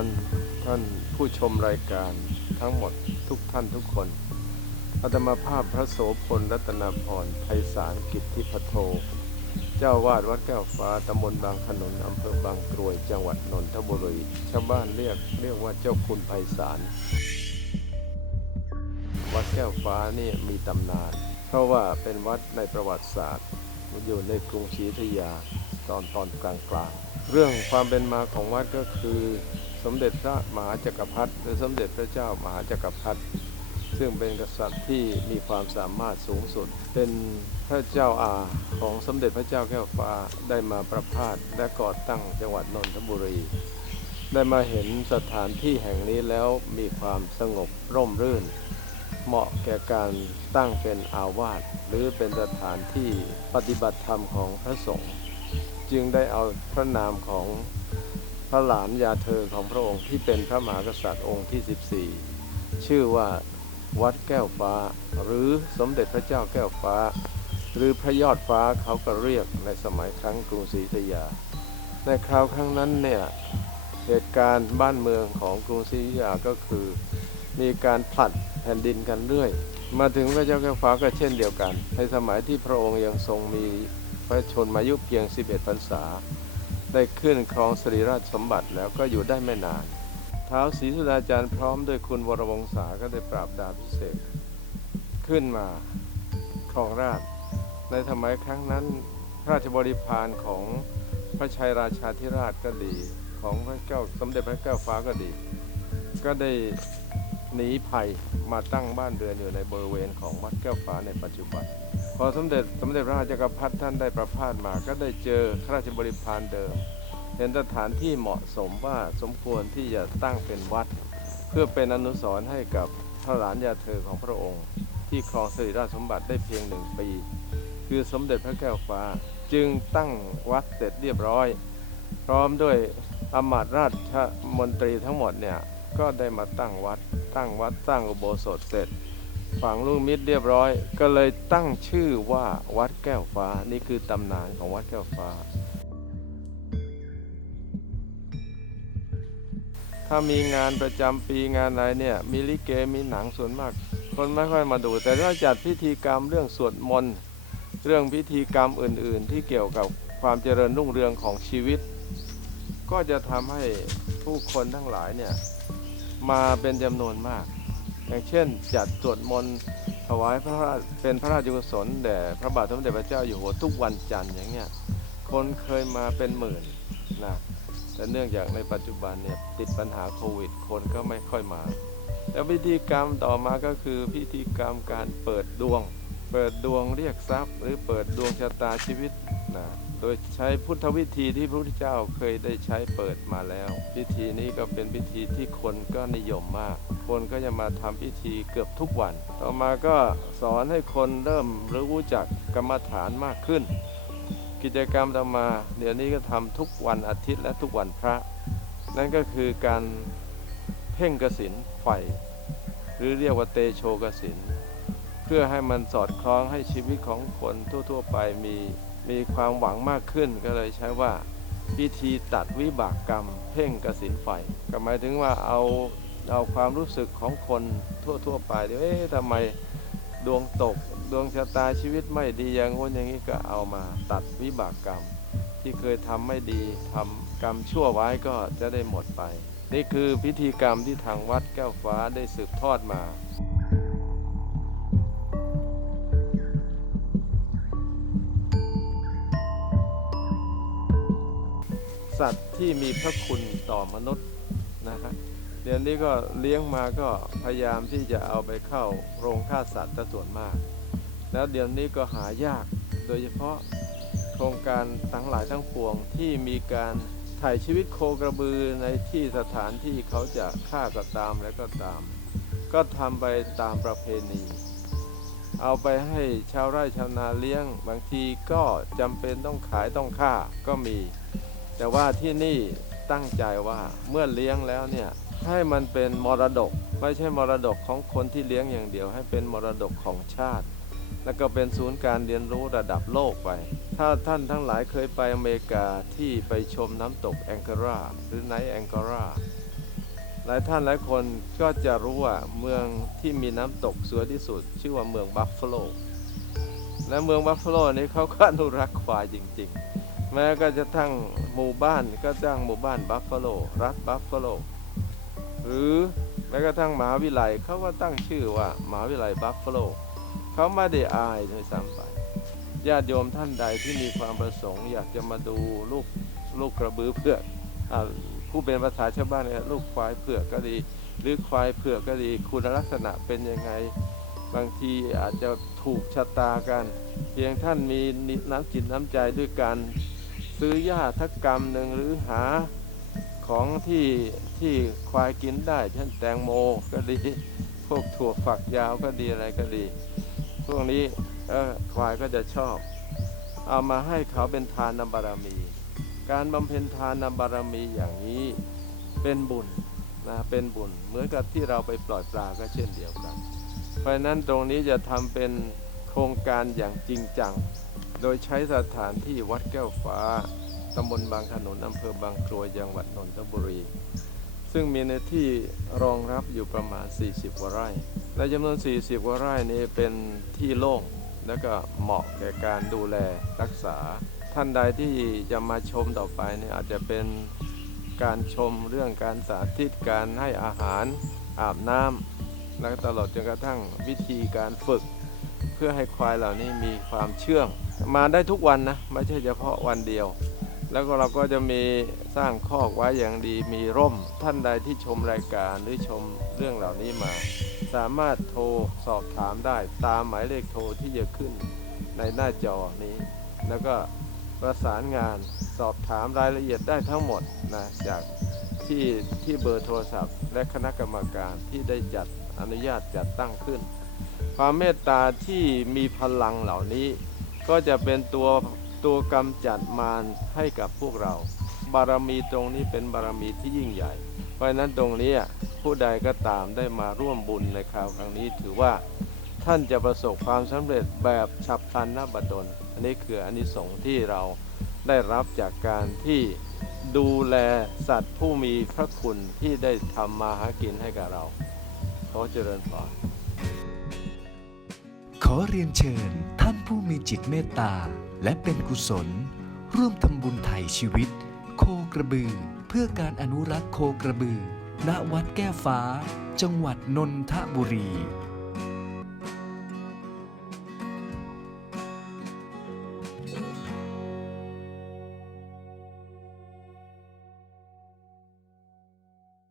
รท่านผู้ชมรายการทั้งหมดทุกท่านทุกคนอาตมาภาพพระโสพลรัตนาพรไพศาลกิจทิพโท เจ้าวาดวัดแก้วฟ้าตำบลบางขนุนอำเภอบางกรวย จังหวัดนนทบุรีชาวบ้านเรียกเรียกว่าเจ้าคุณไพศาลวัดแก้วฟ้านี่มีตำนาน เพราะว่าเป็นวัดในประวัติศาสตร์อยู่ในกรุงศรีอยุธยาตอนตอนกลางกลางๆเรื่องความเป็นมาของวัดก็คือ สมเด็จพระมหาจักรพรรดิหรือสมเด็จพระเจ้ามหาจักรพรรดิซึ่งเป็นกษัตริย์ที่มีความสามารถสูงสุด เป็นพระเจ้าอาของสมเด็จพระเจ้าแก้วฟ้าได้มาประพาสและก่อตั้งจังหวัดนนทบุรี ได้มาเห็นสถานที่แห่งนี้แล้วมีความสงบร่มรื่น เหมาะแก่การตั้งเป็นอาวาสหรือเป็นสถานที่ปฏิบัติธรรมของพระสงฆ์จึงได้เอาพระนามของ ระหลานยาเธอของพระองค์ที่เป็นพระมหากษัตริย์องค์ที่ 14 ชื่อว่าวัดแก้วฟ้า หรือสมเด็จพระเจ้าแก้วฟ้า หรือพระยอดฟ้าเขาก็เรียกในสมัยครั้งกรุงศรีอยุธยา ในคราวครั้งนั้นเนี่ยเหตุการณ์บ้านเมืองของกรุงศรีอยุธยาก็คือ มีการผลัดแผ่นดินกันเรื่อย มาถึงพระเจ้าแก้วฟ้าก็เช่นเดียวกัน ในสมัยที่พระองค์ยังทรงมีพระชนมายุเพียง 11พรรษา ได้ขึ้นครองสรีราชสมบัติแล้วก็อยู่ได้ไม่นานท้าวศรีสุดาจารย์พร้อมด้วยคุณวรวงศาก็ได้ปราบดาพิเศษขึ้นมาครองราชในสมัยครั้งนั้นพระราชบริพารของพระชัยราชาธิราชก็ดี ของพระเจ้าสมเด็จพระเจ้าฟ้าก็ดี ก็ได้หนีภัยมาตั้งบ้านเรือนอยู่ในบริเวณของวัดแก้วฟ้าในปัจจุบัน พอสมเด็จสมเด็จพระราชจักรพรรดิท่านได้ประพาสมา ก็ได้เจอข้าราชบริพารเดิมเห็นสถานที่เหมาะสมว่าสมควรที่จะตั้งเป็นวัด เพื่อเป็นอนุสรณ์ให้กับพระหลานยาเธอของพระองค์ ที่ครองสิริราชสมบัติได้เพียงหนึ่งปี คือสมเด็จพระแก้วฟ้าจึงตั้งวัดเสร็จเรียบร้อย พร้อมด้วยอำมาตย์ราชมนตรีทั้งหมดเนี่ยก็ได้มาตั้งวัด ตั้งวัดตั้งอุโบสถเสร็จ ฝังลูกมิตรเรียบร้อย ก็เลยตั้งชื่อว่าวัดแก้วฟ้านี่คือตำนานของวัดแก้วฟ้า ถ้ามีงานประจำปีงานอะไรเนี่ยมีลิเกมีหนังส่วนมาก คนไม่ค่อยมาดู แต่ถ้าจัดพิธีกรรมเรื่องสวดมนต์เรื่องพิธีกรรมอื่น ๆ ที่เกี่ยวกับความเจริญรุ่งเรืองของชีวิต ก็จะทำให้ผู้คนทั้งหลายเนี่ยมาเป็นจำนวนมาก อย่างเช่น จัดสวดมนต์ถวายพระเป็นพระราชกุศลแด่พระบาทสมเด็จพระเจ้าอยู่หัวทุกวันจันทร์อย่างเงี้ยคนเคยมาเป็นหมื่นนะแต่เนื่องจากในปัจจุบันเนี่ยติดปัญหาโควิด คนก็ไม่ค่อยมา แล้วพิธีกรรมต่อมาก็คือพิธีกรรมการเปิดดวง เปิดดวงเรียกทรัพย์ หรือเปิดดวงชะตาชีวิตนะ ดยใช้พุทธวิธีที่พระพุทธเจ้าเคยได้ใช้เปิดมาแล้ว พิธีนี้ก็เป็นพิธีที่คนก็นิยมมาก คนก็จะมาทำพิธีเกือบทุกวัน ต่อมาก็สอนให้คนเริ่มรู้จักกรรมฐานมากขึ้น กิจกรรมต่อมา เดี๋ยวนี้ก็ทำทุกวันอาทิตย์และทุกวันพระ นั่นก็คือการเพ่งกสินไฟหรือเรียกว่าเตโชกสินเพื่อให้มันสอดคล้องให้ชีวิตของคนทั่ว ๆ ไปมี มีความหวังมากขึ้นก็เลยใช้ว่าพิธีตัดวิบากกรรม เพ่งกสินไฟก็หมายถึงว่าเอาเอาความรู้สึกของคนทั่วๆไปเดี๋ยวเอ๊ะทำไมดวงตกดวงชะตาชีวิตไม่ดีอย่างงู้นอย่างนี้ก็เอามาตัดวิบากกรรม ที่เคยทำไม่ดีทำกรรมชั่วไว้ก็จะได้หมดไป นี่คือพิธีกรรมที่ทางวัดแก้วฟ้าได้สืบทอดมา สัตว์ที่มีพระคุณต่อมนุษย์นะฮะเดี๋ยวนี้ก็เลี้ยงมาก็พยายามที่จะเอาไปเข้าโรงฆ่าสัตว์ซะส่วนมาก แล้วเดี๋ยวนี้ก็หายากโดยเฉพาะโครงการทั้งหลายทั้งปวงที่มีการถ่ายชีวิตโคกระบือในที่สถานที่เขาจะฆ่าก็ตามแล้วก็ตาม ก็ทำไปตามประเพณี เอาไปให้ชาวไร่ชาวนาเลี้ยงบางทีก็จำเป็นต้องขายต้องฆ่าก็มี แต่ว่าที่นี่ตั้งใจว่าเมื่อเลี้ยงแล้วเนี่ยให้มันเป็นมรดก ไม่ใช่มรดกของคนที่เลี้ยงอย่างเดียว ให้เป็นมรดกของชาติ แล้วก็เป็นศูนย์การเรียนรู้ระดับโลกไป ถ้าท่านทั้งหลายเคยไปอเมริกาที่ไปชมน้ำตกแองการาหรือไนแองการาหลายท่านหลายคนก็จะรู้ว่าเมืองที่มีน้ำตกสวยที่สุด ชื่อว่าเมืองบัฟฟาโลและเมืองบัฟฟาโลนี้เขาก็อนุรักษ์ควายจริง ๆ แม้ก็จะทั้งหมู่บ้านก็ตั้งหมู่บ้านบัฟฟาโลรัฐบัฟฟาโลหรือแม้กระทั่งมหาวิทยาลัยเขาก็ตั้งชื่อว่ามหาวิทยาลัยบัฟฟาโลเขาไม่ได้อายด้วยซ้ำไปญาติโยมท่านใดที่มีความประสงค์อยากจะมาดูลูกลูกกระบือเผือกอผู้เป็นภาษาชาวบ้านเนี่ยลูกควายเผือกก็ดี หรือควายเผือกก็ดี คุณลักษณะเป็นยังไง บางทีอาจจะถูกชะตากัน เพียงท่านมีน้ำจิตน้ำใจด้วยการ ซื้อหญ้าทักกรรมหนึ่งหรือหาของที่ที่ควายกินได้ เช่นแตงโมก็ดี พวกถั่วฝักยาวก็ดีอะไรก็ดี พวกนี้เออควายก็จะชอบ เอามาให้เขาเป็นทานนบารมี การบำเพ็ญทานนบารมีอย่างนี้เป็นบุญนะเป็นบุญเหมือนกับที่เราไปปล่อยปลาก็เช่นเดียวกัน เพราะนั้นตรงนี้จะทำเป็นโครงการอย่างจริงจัง โดยใช้สถานที่วัดแก้วฟ้า ตำบลบางขนุน อำเภอบางกรวยจังหวัดนนทบุรี ซึ่งมีเนื้อที่รองรับอยู่ประมาณ 40กว่าไร่ในจำนวน 40กว่าไร่นี้เป็นที่โล่งและก็เหมาะแก่การดูแลรักษา ท่านใดที่จะมาชมต่อไปเนี่ยอาจจะเป็นการชมเรื่องการสาธิตการให้อาหารอาบน้ำแล้วก็ตลอดจนกระทั่งวิธีการฝึก เพื่อให้ควายเหล่านี้มีความเชื่อง มาได้ทุกวันนะไม่ใช่เฉพาะวันเดียว แล้วก็เราก็จะมีสร้างคอกไว้อย่างดีมีร่มท่านใดที่ชมรายการหรือชมเรื่องเหล่านี้มา สามารถโทรสอบถามได้ตามหมายเลขโทรที่จะขึ้นในหน้าจอนี้ แล้วก็ประสานงานสอบถามรายละเอียดได้ทั้งหมดนะจากที่ที่เบอร์โทรศัพท์ และคณะกรรมการที่ได้จัดอนุญาตจัดตั้งขึ้น ความเมตตาที่มีพลังเหล่านี้ ก็จะเป็นตัวตัวกำจัดมารให้กับพวกเรา บารมีตรงนี้เป็นบารมีที่ยิ่งใหญ่ เพราะนั้นตรงนี้ผู้ใดก็ตามได้มาร่วมบุญในคราวครั้งนี้ถือว่าท่านจะประสบความสำเร็จแบบฉับพลันนบดลอันนี้คืออานิสงส์ที่เราได้รับจากการที่ดูแลสัตว์ผู้มีพระคุณที่ได้ทำมาหากินให้กับเรา ขอเจริญพร ขอเรียนเชิญท่านผู้มีจิตเมตตา และเป็นกุศล ร่วมทำบุญไถ่ชีวิต โคกระบือ เพื่อการอนุรักษ์โคกระบือ ณวัดแก้ฟ้า จังหวัดนนทบุรี